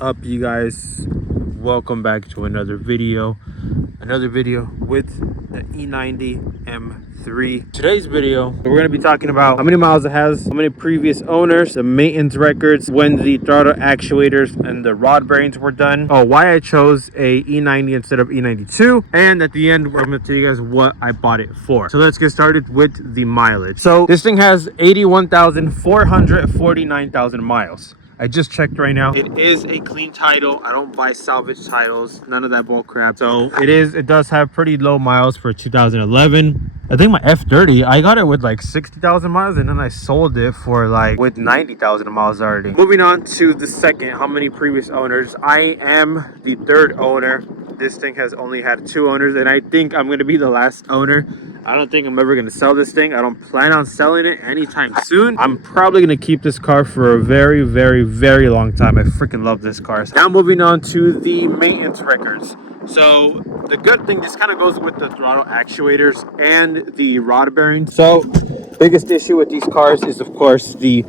up, you guys? Welcome back to another video with the E90 M3. Today's video, we're going to be talking about how many miles it has, how many previous owners, the maintenance records, when the throttle actuators and the rod bearings were done, why I chose a E90 instead of E92, and at the end I'm going to tell you guys what I bought it for. So let's get started with the mileage. So this thing has 81,449,000 miles. I just checked right now. It is a clean title. I don't buy salvage titles, none of that bull crap. So it does have pretty low miles for 2011. I think my F30, I got it with like 60,000 miles, and then I sold it for like with 90,000 miles already. Moving on to the second, how many previous owners? I am the third owner. This thing has only had 2 owners, and I think I'm gonna be the last owner. I don't think I'm ever gonna sell this thing. I don't plan on selling it anytime soon. I'm probably gonna keep this car for a very, very, very long time. I freaking love this car. Now moving on to the maintenance records. So the good thing, this kind of goes with the throttle actuators and the rod bearings. So biggest issue with these cars is of course the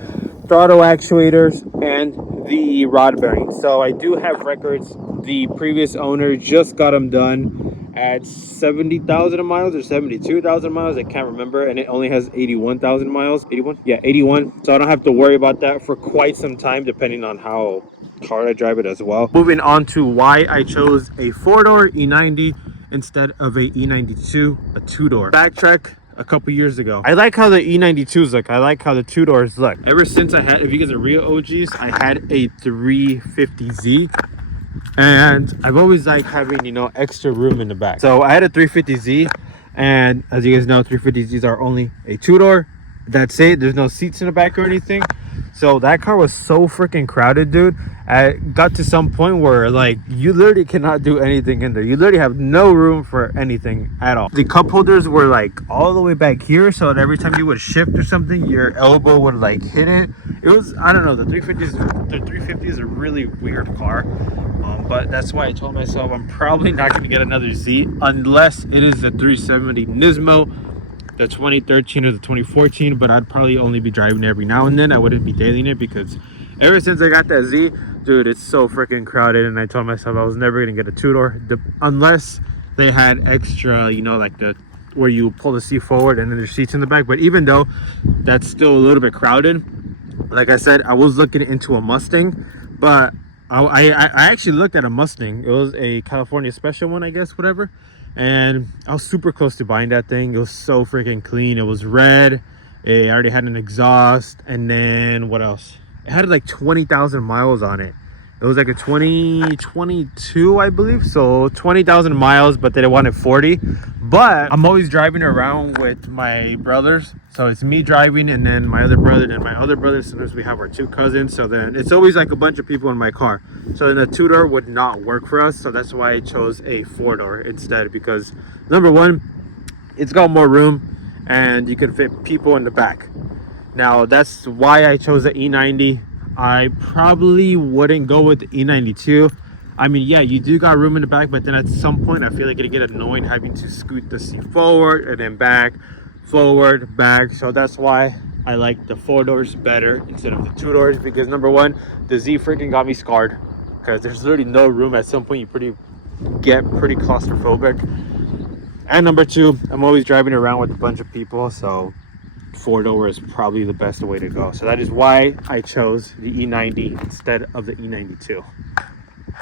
throttle actuators and the rod bearings. So I do have records. The previous owner just got them done at 70,000 miles or 72,000 miles, I can't remember, and it only has 81,000 miles. 81? Yeah, 81. So I don't have to worry about that for quite some time, depending on how hard I drive it as well. Moving on to why I chose a 4-door E90 instead of a E92, a 2-door. Backtrack a couple years ago. I like how the E92s look. I like how the 2-doors look. Ever since I had, if you guys are real OGs, I had a 350Z. And I've always liked having, you know, extra room in the back. So I had a 350Z, and as you guys know, 350Zs are only a 2-door. That's it. There's no seats in the back or anything. So that car was so freaking crowded, dude. I got to some point where like you literally cannot do anything in there. You literally have no room for anything at all. The cup holders were like all the way back here, so that every time you would shift or something, your elbow would like hit it. It was, I don't know, the 350 is a really weird car. But that's why I told myself I'm probably not going to get another Z unless it is the 370 Nismo, the 2013 or the 2014. But I'd probably only be driving it every now and then. I wouldn't be dailying it because ever since I got that Z, dude, it's so freaking crowded. And I told myself I was never going to get a 2-door unless they had extra, you know, like the where you pull the seat forward and then there's seats in the back. But even though that's still a little bit crowded, like I said, I was looking into a Mustang, but I actually looked at a Mustang. It was a California special one, I guess, whatever. And I was super close to buying that thing. It was so freaking clean. It was red. It already had an exhaust. And then what else? It had like 20,000 miles on it. It was like a 2022, I believe. So 20,000 miles, but they wanted 40. But I'm always driving around with my brothers. So it's me driving and then my other brother and my other brother. Sometimes we have our 2 cousins. So then it's always like a bunch of people in my car. So then a 2-door would not work for us. So that's why I chose a 4-door instead. Because number one, it's got more room and you can fit people in the back. Now that's why I chose the E90. I probably wouldn't go with the E92. I mean, yeah, you do got room in the back, but then at some point I feel like it'd get annoying having to scoot the seat forward and then back, forward, back. So that's why I like the 4-doors better instead of the 2-doors, because number one, the Z freaking got me scarred because there's literally no room. At some point you get pretty claustrophobic. And number two, I'm always driving around with a bunch of people, so 4-door is probably the best way to go. So that is why I chose the E90 instead of the E92.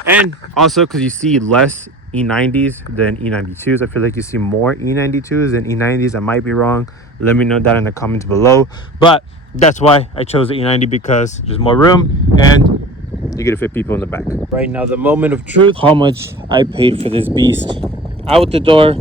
And also because you see less E90s than E92s. I feel like you see more E92s than E90s. I might be wrong. Let me know that in the comments below. But that's why I chose the E90, because there's more room and you get to fit people in the back. Right now, the moment of truth, how much I paid for this beast. Out the door,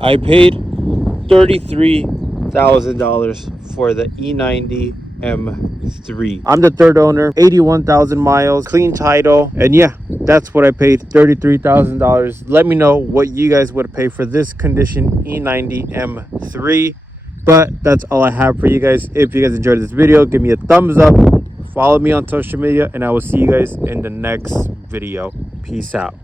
I paid $33,000 for the E90 M3. I'm the third owner, 81,000 miles, clean title, and yeah, that's what I paid, $33,000. Let me know what you guys would pay for this condition E90 M3. But that's all I have for you guys. If you guys enjoyed this video, give me a thumbs up, follow me on social media, and I will see you guys in the next video. Peace out.